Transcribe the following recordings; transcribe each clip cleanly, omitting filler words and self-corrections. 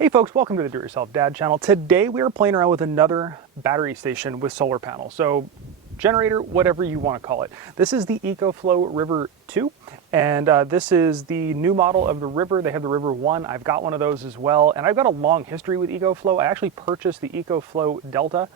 Hey folks, welcome to the DoItYourselfDad channel. Today we are playing around with another battery station with solar panels. So generator, whatever you want to call it. This is the EcoFlow River 2, and this is the new model of the River. They have the River 1. I've got one of those as well, and I've got a long history with EcoFlow. I actually purchased the EcoFlow Delta,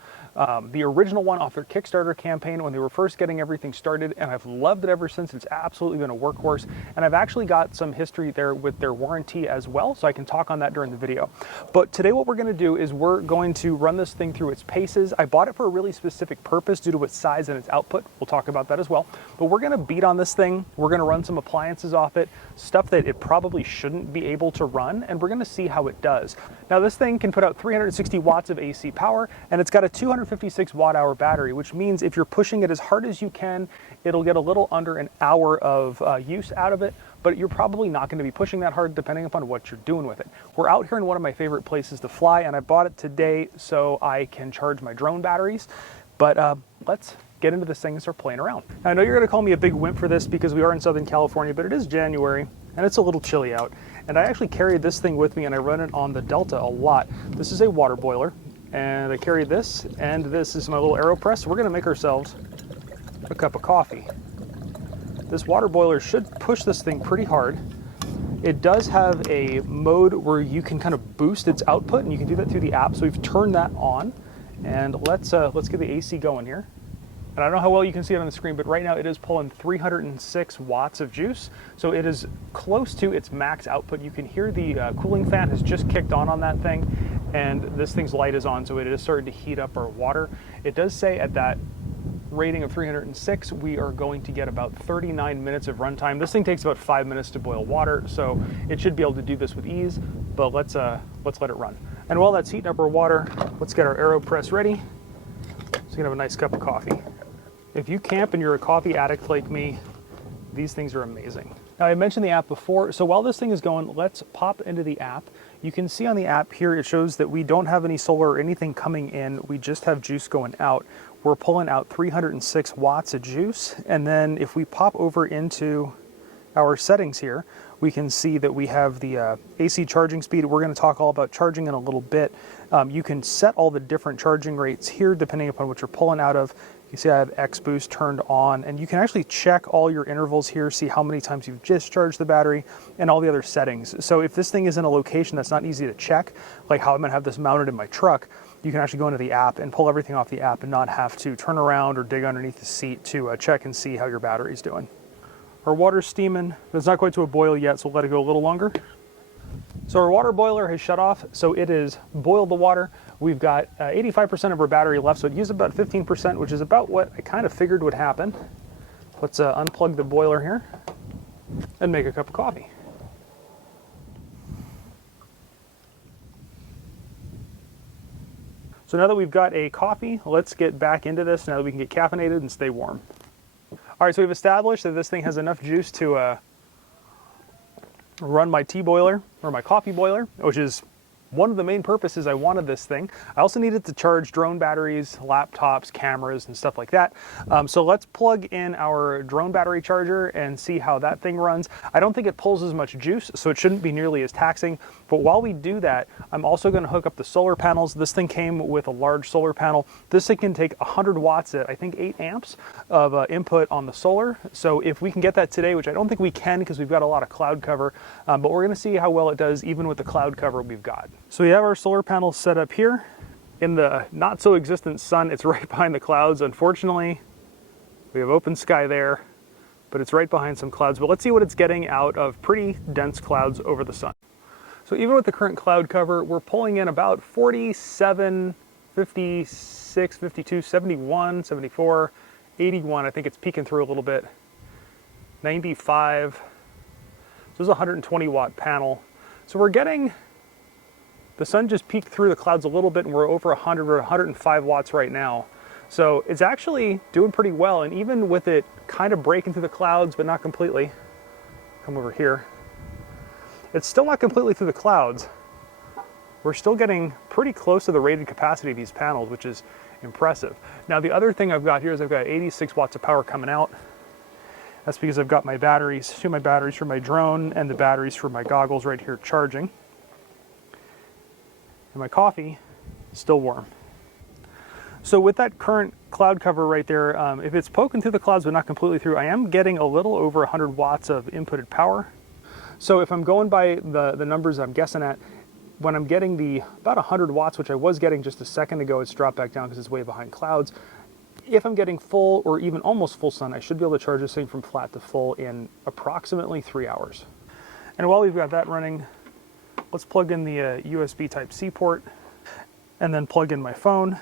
the original one off their Kickstarter campaign when they were first getting everything started, and I've loved it ever since. It's absolutely been a workhorse, and I've actually got some history there with their warranty as well, so I can talk on that during the video. But today what we're going to do is we're going to run this thing through its paces. I bought it for a really specific purpose due to its size and its output. We'll talk about that as well. But we're going to beat on this thing. We're going to run some appliances off it, stuff that it probably shouldn't be able to run, and we're going to see how it does. Now this thing can put out 360 watts of AC power, and it's got a 256 watt-hour battery, which means if you're pushing it as hard as you can, it'll get a little under an hour of use out of it, but you're probably not going to be pushing that hard depending upon what you're doing with it. We're out here in one of my favorite places to fly, and I bought it today so I can charge my drone batteries. But let's get into this thing and start playing around. Now, I know you're going to call me a big wimp for this because we are in Southern California, but it is January and it's a little chilly out. And I actually carried this thing with me and I run it on the Delta a lot. This is a water boiler, and I carry this, and this is my little AeroPress. We're going to make ourselves a cup of coffee. This water boiler should push this thing pretty hard. It does have a mode where you can kind of boost its output, and you can do that through the app. So we've turned that on, and let's get the AC going here. And I don't know how well you can see it on the screen, but right now it is pulling 306 watts of juice. So it is close to its max output. You can hear the cooling fan has just kicked on that thing, and this thing's light is on, so it is starting to heat up our water. It does say at that rating of 306, we are going to get about 39 minutes of runtime. This thing takes about 5 minutes to boil water, so it should be able to do this with ease, but let's let it run. And while that's heating up our water, let's get our AeroPress ready so you can have a nice cup of coffee. If you camp and you're a coffee addict like me, these things are amazing. Now, I mentioned the app before, so while this thing is going, let's pop into the app. You can see on the app here, it shows that we don't have any solar or anything coming in. We just have juice going out. We're pulling out 306 watts of juice. And then if we pop over into our settings here, we can see that we have the AC charging speed. We're going to talk all about charging in a little bit. You can set all the different charging rates here depending upon what you're pulling out of. You see I have X Boost turned on, and you can actually check all your intervals here, see how many times you've discharged the battery, and all the other settings. So if this thing is in a location that's not easy to check, like how I'm going to have this mounted in my truck, you can actually go into the app and pull everything off the app and not have to turn around or dig underneath the seat to check and see how your battery's doing. Our water's steaming, but it's not quite to a boil yet, so we'll let it go a little longer. So our water boiler has shut off, so it has boiled the water. We've got 85% of our battery left, so it used about 15%, which is about what I kind of figured would happen. Let's unplug the boiler here and make a cup of coffee. So now that we've got a coffee, let's get back into this now that we can get caffeinated and stay warm. All right, so we've established that this thing has enough juice to run my tea boiler or my coffee boiler, which is one of the main purposes I wanted this thing. I also needed to charge drone batteries, laptops, cameras, and stuff like that. So let's plug in our drone battery charger and see how that thing runs. I don't think it pulls as much juice, so it shouldn't be nearly as taxing. But while we do that, I'm also going to hook up the solar panels. This thing came with a large solar panel. This thing can take 100 watts at, I think, 8 amps of input on the solar. So if we can get that today, which I don't think we can because we've got a lot of cloud cover, but we're going to see how well it does even with the cloud cover we've got. So we have our solar panels set up here. In the not so existent sun, it's right behind the clouds. Unfortunately, we have open sky there, but it's right behind some clouds. But let's see what it's getting out of pretty dense clouds over the sun. So even with the current cloud cover, we're pulling in about 47, 56, 52, 71, 74, 81. I think it's peeking through a little bit. 95. So this is a 120 watt panel. So we're getting, the sun just peeked through the clouds a little bit, and we're over 100 or 105 watts right now. So it's actually doing pretty well, and even with it kind of breaking through the clouds, but not completely, come over here, it's still not completely through the clouds. We're still getting pretty close to the rated capacity of these panels, which is impressive. Now the other thing I've got here is I've got 86 watts of power coming out. That's because I've got my batteries, two of my batteries for my drone and the batteries for my goggles right here charging. and my coffee is still warm. So with that current cloud cover right there, if it's poking through the clouds but not completely through, I am getting a little over 100 watts of inputted power. So if I'm going by the numbers I'm guessing at, when I'm getting the about 100 watts, which I was getting just a second ago, it's dropped back down because it's way behind clouds. If I'm getting full or even almost full sun, I should be able to charge this thing from flat to full in approximately 3 hours. And while we've got that running, let's plug in the USB Type-C port and then plug in my phone.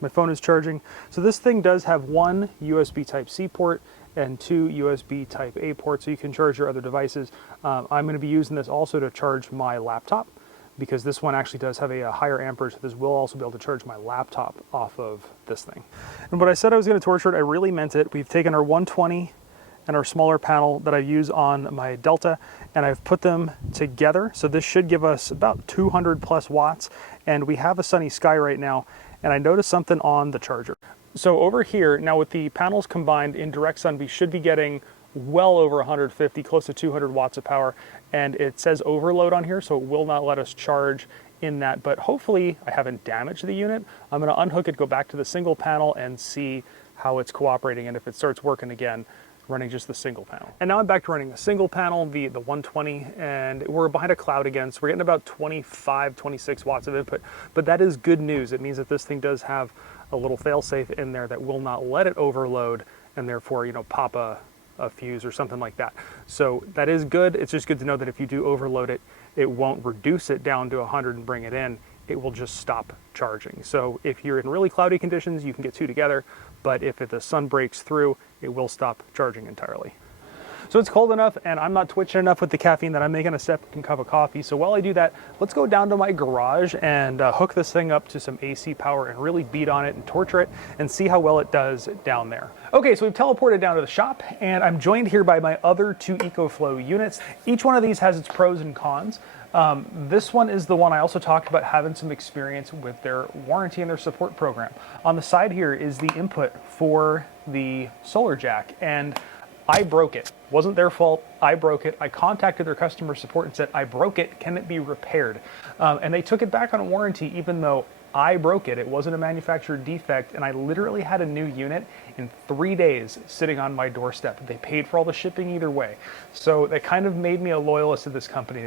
My phone is charging. So this thing does have one USB Type-C port and two USB Type-A ports, so you can charge your other devices. I'm going to be using this also to charge my laptop, because this one actually does have a higher amperage. So this will also be able to charge my laptop off of this thing. And what I said I was going to torture it, I really meant it. We've taken our 120 and our smaller panel that I use on my Delta, and I've put them together. So this should give us about 200 plus watts, and we have a sunny sky right now. And I noticed something on the charger. So over here, now with the panels combined in direct sun, we should be getting well over 150, close to 200 watts of power. And it says overload on here, so it will not let us charge in that, but hopefully I haven't damaged the unit. I'm gonna unhook it, go back to the single panel and see how it's cooperating, and if it starts working again, running just the single panel. And now I'm back to running the single panel, the 120, and we're behind a cloud again, so we're getting about 25, 26 watts of input, but that is good news. It means that this thing does have a little fail-safe in there that will not let it overload and therefore, you know, pop a fuse or something like that. So that is good. It's just good to know that if you do overload it, it won't reduce it down to 100 and bring it in. It will just stop charging. So if you're in really cloudy conditions, you can get two together, but if the sun breaks through, it will stop charging entirely. So it's cold enough and I'm not twitching enough with the caffeine that I'm making a second cup of coffee. So while I do that, let's go down to my garage and hook this thing up to some AC power and really beat on it and torture it and see how well it does down there. Okay, so we've teleported down to the shop and I'm joined here by my other two EcoFlow units. Each one of these has its pros and cons. This one is the one I also talked about having some experience with their warranty and their support program. On the side here is the input for the solar jack, and I broke it. Wasn't their fault, I broke it. I contacted their customer support and said, I broke it, can it be repaired? And they took it back on warranty even though I broke it. It wasn't a manufacturer defect, and I literally had a new unit in 3 days sitting on my doorstep. They paid for all the shipping either way. So that kind of made me a loyalist to this company.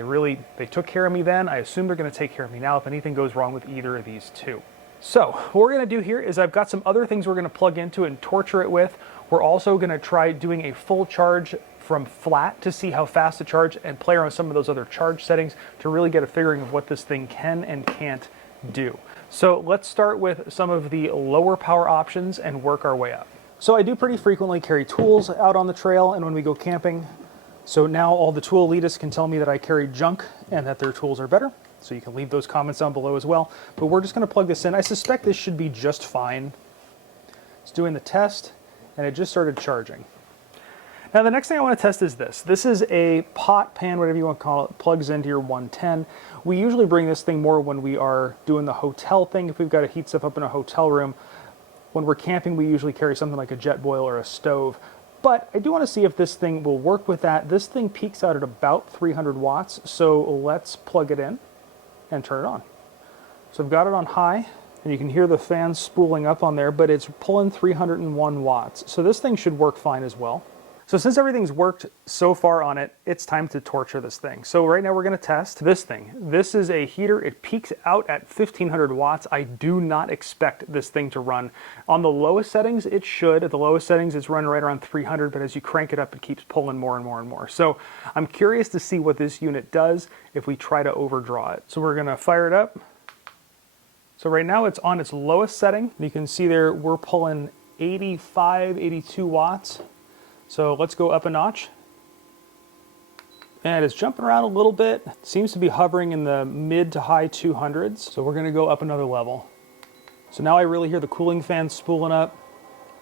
They took care of me then. I assume they're gonna take care of me now if anything goes wrong with either of these two. So what we're gonna do here is I've got some other things we're gonna plug into and torture it with. We're also gonna try doing a full charge from flat to see how fast to charge and play around with some of those other charge settings to really get a figuring of what this thing can and can't do. So let's start with some of the lower power options and work our way up. So I do pretty frequently carry tools out on the trail and when we go camping. So now all the tool elitists can tell me that I carry junk and that their tools are better. So you can leave those comments down below as well. But we're just gonna plug this in. I suspect this should be just fine. It's doing the test and it just started charging. Now the next thing I want to test is this. This is a pot, pan, whatever you want to call it, plugs into your 110. We usually bring this thing more when we are doing the hotel thing, if we've got to heat stuff up in a hotel room. When we're camping, we usually carry something like a jet boil or a stove. But I do want to see if this thing will work with that. This thing peaks out at about 300 watts, so let's plug it in and turn it on. So I've got it on high, and you can hear the fan spooling up on there, but it's pulling 301 watts. So this thing should work fine as well. So since everything's worked so far on it, it's time to torture this thing. So right now we're gonna test this thing. This is a heater. It peaks out at 1500 watts. I do not expect this thing to run. On the lowest settings, it should. At the lowest settings, it's running right around 300, but as you crank it up, it keeps pulling more and more and more. So I'm curious to see what this unit does if we try to overdraw it. So we're gonna fire it up. So right now it's on its lowest setting. You can see there we're pulling 85, 82 watts. So let's go up a notch. And it's jumping around a little bit. Seems to be hovering in the mid to high 200s. So we're gonna go up another level. So now I really hear the cooling fan spooling up,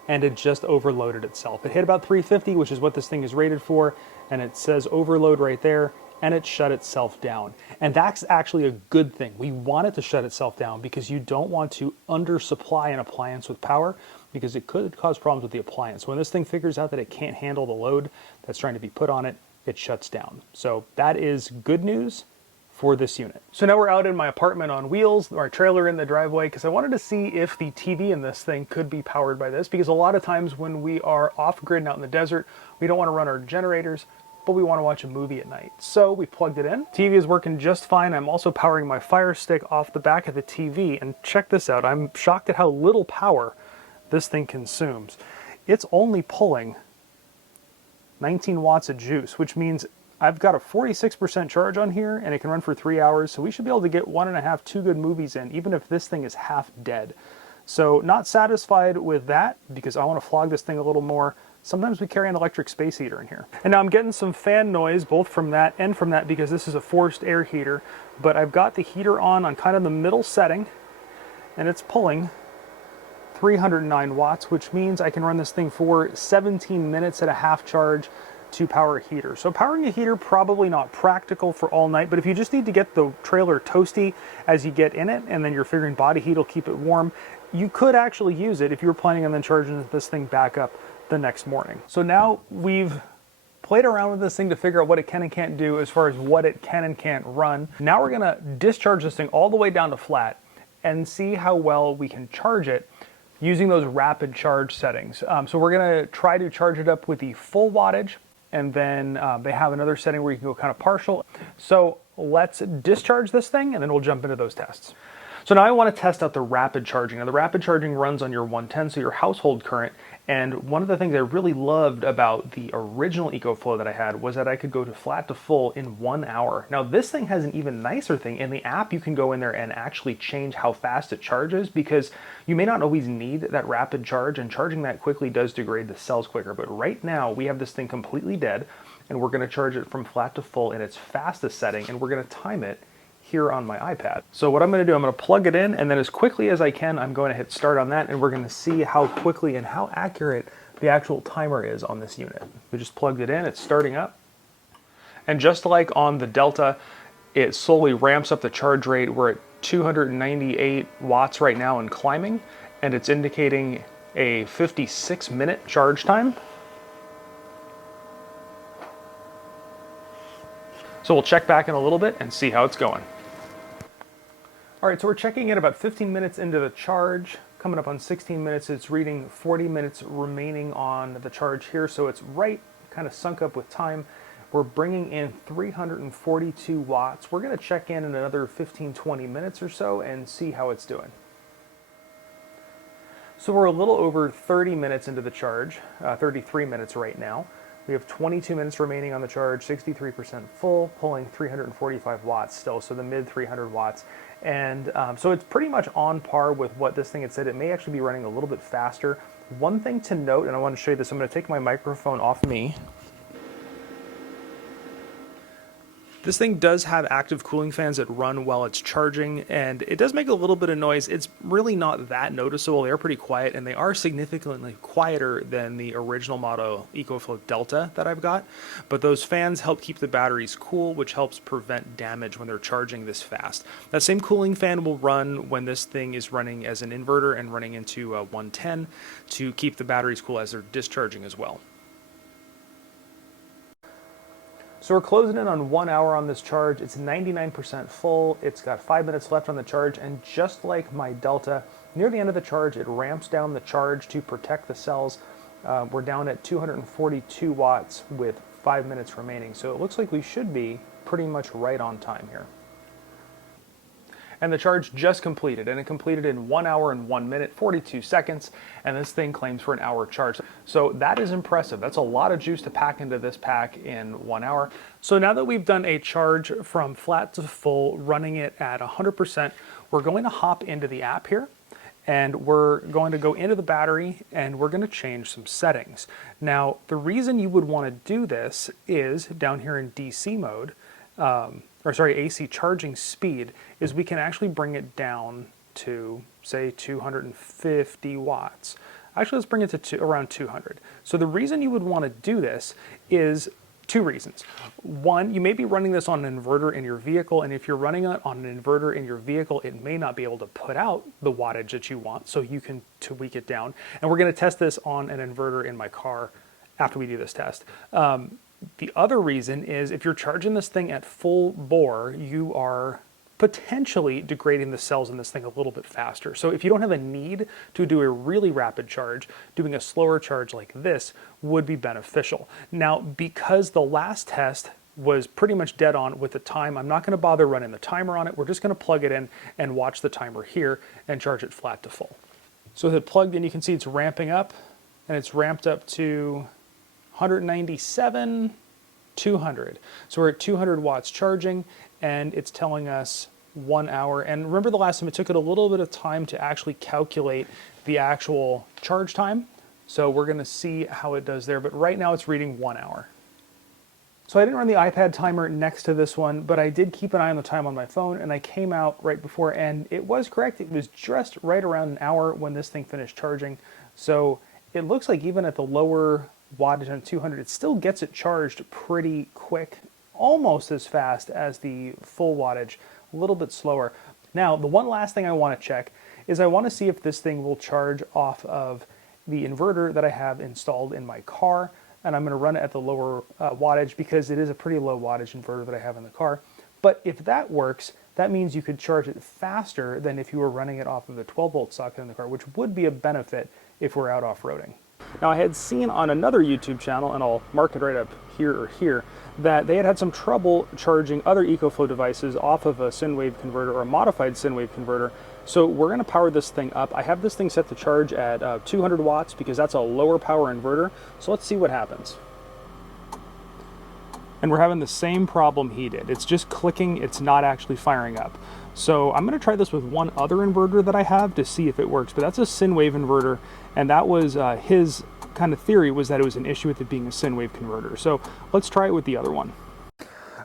and it just overloaded itself. It hit about 350, which is what this thing is rated for, and it says overload right there, and it shut itself down. And that's actually a good thing. We want it to shut itself down because you don't want to undersupply an appliance with power, because it could cause problems with the appliance. When this thing figures out that it can't handle the load that's trying to be put on it, it shuts down. So that is good news for this unit. So now we're out in my apartment on wheels, our trailer in the driveway, because I wanted to see if the TV in this thing could be powered by this, because a lot of times when we are off grid and out in the desert, we don't want to run our generators, but we want to watch a movie at night. So we plugged it in. TV is working just fine. I'm also powering my Fire Stick off the back of the TV, and check this out. I'm shocked at how little power this thing consumes. It's only pulling 19 watts of juice, which means I've got a 46% charge on here and it can run for 3 hours. So we should be able to get 1.5, 2 good movies in, even if this thing is half dead. So not satisfied with that because I want to flog this thing a little more. Sometimes we carry an electric space heater in here. And now I'm getting some fan noise both from that and from that because this is a forced air heater, but I've got the heater on kind of the middle setting and it's pulling 309 watts, which means I can run this thing for 17 minutes at a half charge to power a heater. So powering a heater, probably not practical for all night, but if you just need to get the trailer toasty as you get in it, and then you're figuring body heat will keep it warm, you could actually use it if you were planning on then charging this thing back up the next morning. So now we've played around with this thing to figure out what it can and can't do as far as what it can and can't run. Now we're gonna discharge this thing all the way down to flat and see how well we can charge it using those rapid charge settings. So we're gonna try to charge it up with the full wattage, and then they have another setting where you can go kind of partial. So let's discharge this thing and then we'll jump into those tests. So now I want to test out the rapid charging. Now the rapid charging runs on your 110, so your household current. And one of the things I really loved about the original EcoFlow that I had was that I could go to flat to full in 1 hour. Now this thing has an even nicer thing. In the app, you can go in there and actually change how fast it charges because you may not always need that rapid charge, and charging that quickly does degrade the cells quicker. But right now we have this thing completely dead and we're going to charge it from flat to full in its fastest setting, and we're going to time it here on my iPad. So what I'm going to do, I'm going to plug it in, and then as quickly as I can, I'm going to hit start on that, and we're going to see how quickly and how accurate the actual timer is on this unit. We just plugged it in, it's starting up. And just like on the Delta, it slowly ramps up the charge rate. We're at 298 watts right now and climbing, and it's indicating a 56-minute charge time. So we'll check back in a little bit and see how it's going. All right, so we're checking in about 15 minutes into the charge. Coming up on 16 minutes, it's reading 40 minutes remaining on the charge here. So it's right kind of sunk up with time. We're bringing in 342 watts. We're gonna check in another 15, 20 minutes or so and see how it's doing. So we're a little over 30 minutes into the charge, 33 minutes right now. We have 22 minutes remaining on the charge, 63% full, pulling 345 watts still, so the mid 300 watts. And so it's pretty much on par with what this thing had said. It may actually be running a little bit faster. One thing to note, and I want to show you this, I'm going to take my microphone off me. This thing does have active cooling fans that run while it's charging, and it does make a little bit of noise. It's really not that noticeable. They're pretty quiet, and they are significantly quieter than the original model EcoFlow Delta that I've got. But those fans help keep the batteries cool, which helps prevent damage when they're charging this fast. That same cooling fan will run when this thing is running as an inverter and running into 110 to keep the batteries cool as they're discharging as well. So we're closing in on 1 hour on this charge. It's 99% full. It's got 5 minutes left on the charge, and just like my Delta, near the end of the charge, it ramps down the charge to protect the cells. We're down at 242 watts with 5 minutes remaining. So it looks like we should be pretty much right on time here. And the charge just completed, and it completed in 1 hour and 1 minute, 42 seconds, and this thing claims for an hour charge. So that is impressive. That's a lot of juice to pack into this pack in 1 hour. So now that we've done a charge from flat to full, running it at 100%, we're going to hop into the app here, and we're going to go into the battery, and we're going to change some settings. Now, the reason you would want to do this is down here in DC mode, AC charging speed, is we can actually bring it down to, say, 250 watts. Actually, let's bring it to around 200. So the reason you would want to do this is two reasons. One, you may be running this on an inverter in your vehicle, and if you're running it on an inverter in your vehicle, it may not be able to put out the wattage that you want, so you can tweak it down. And we're going to test this on an inverter in my car after we do this test. The other reason is if you're charging this thing at full bore, you are potentially degrading the cells in this thing a little bit faster. So if you don't have a need to do a really rapid charge, doing a slower charge like this would be beneficial. Now, because the last test was pretty much dead on with the time, I'm not going to bother running the timer on it. We're just going to plug it in and watch the timer here and charge it flat to full. So with it plugged in, you can see it's ramping up, and it's ramped up to 197, 200. So we're at 200 watts charging, and it's telling us 1 hour. And remember the last time it took it a little bit of time to actually calculate the actual charge time. So we're going to see how it does there. But right now it's reading 1 hour. So I didn't run the iPad timer next to this one, but I did keep an eye on the time on my phone, and I came out right before, and it was correct. It was just right around an hour when this thing finished charging. So it looks like even at the lower wattage on 200, it still gets it charged pretty quick, almost as fast as the full wattage, a little bit slower. Now, the one last thing I want to check is I want to see if this thing will charge off of the inverter that I have installed in my car, and I'm going to run it at the lower wattage because it is a pretty low wattage inverter that I have in the car. But if that works, that means you could charge it faster than if you were running it off of the 12-volt socket in the car, which would be a benefit if we're out off-roading. Now, I had seen on another YouTube channel, and I'll mark it right up here or here, that they had some trouble charging other EcoFlow devices off of a SynWave converter or a modified SynWave converter. So we're going to power this thing up. I have this thing set to charge at 200 watts because that's a lower power inverter. So let's see what happens. And we're having the same problem he did. It's just clicking, it's not actually firing up. So I'm going to try this with one other inverter that I have to see if it works. But that's a SynWave inverter, and that was his kind of theory, was that it was an issue with it being a SynWave converter. So let's try it with the other one.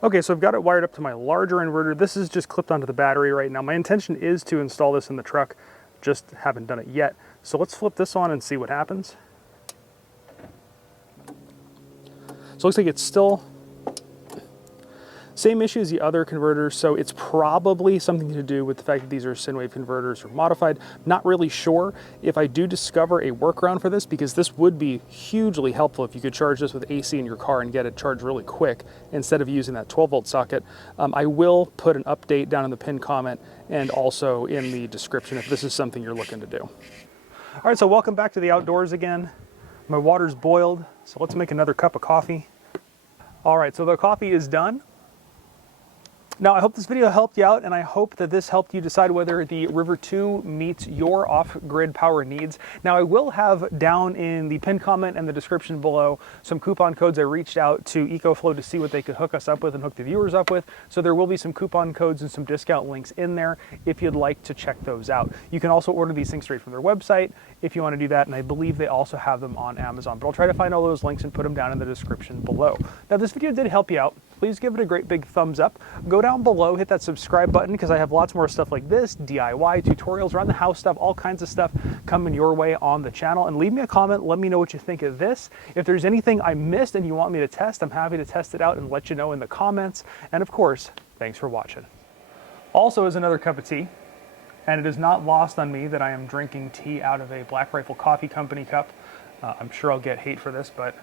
Okay, so I've got it wired up to my larger inverter. This is just clipped onto the battery right now. My intention is to install this in the truck, just haven't done it yet. So let's flip this on and see what happens. So it looks like it's still same issue as the other converters, so it's probably something to do with the fact that these are SynWave converters or modified. Not really sure if I do discover a workaround for this, because this would be hugely helpful if you could charge this with AC in your car and get it charged really quick instead of using that 12-volt socket. I will put an update down in the pinned comment and also in the description if this is something you're looking to do. All right, so welcome back to the outdoors again. My water's boiled, so let's make another cup of coffee. All right, so the coffee is done. Now, I hope this video helped you out, and I hope that this helped you decide whether the River 2 meets your off-grid power needs. Now, I will have down in the pinned comment and the description below some coupon codes. I reached out to EcoFlow to see what they could hook us up with and hook the viewers up with. So there will be some coupon codes and some discount links in there if you'd like to check those out. You can also order these things straight from their website if you want to do that, and I believe they also have them on Amazon. But I'll try to find all those links and put them down in the description below. Now, this video did help you out. Please give it a great big thumbs up. Go down below, hit that subscribe button, because I have lots more stuff like this, DIY, tutorials, around the house stuff, all kinds of stuff coming your way on the channel. And leave me a comment, let me know what you think of this. If there's anything I missed and you want me to test, I'm happy to test it out and let you know in the comments. And of course, thanks for watching. Also is another cup of tea, and it is not lost on me that I am drinking tea out of a Black Rifle Coffee Company cup. I'm sure I'll get hate for this, but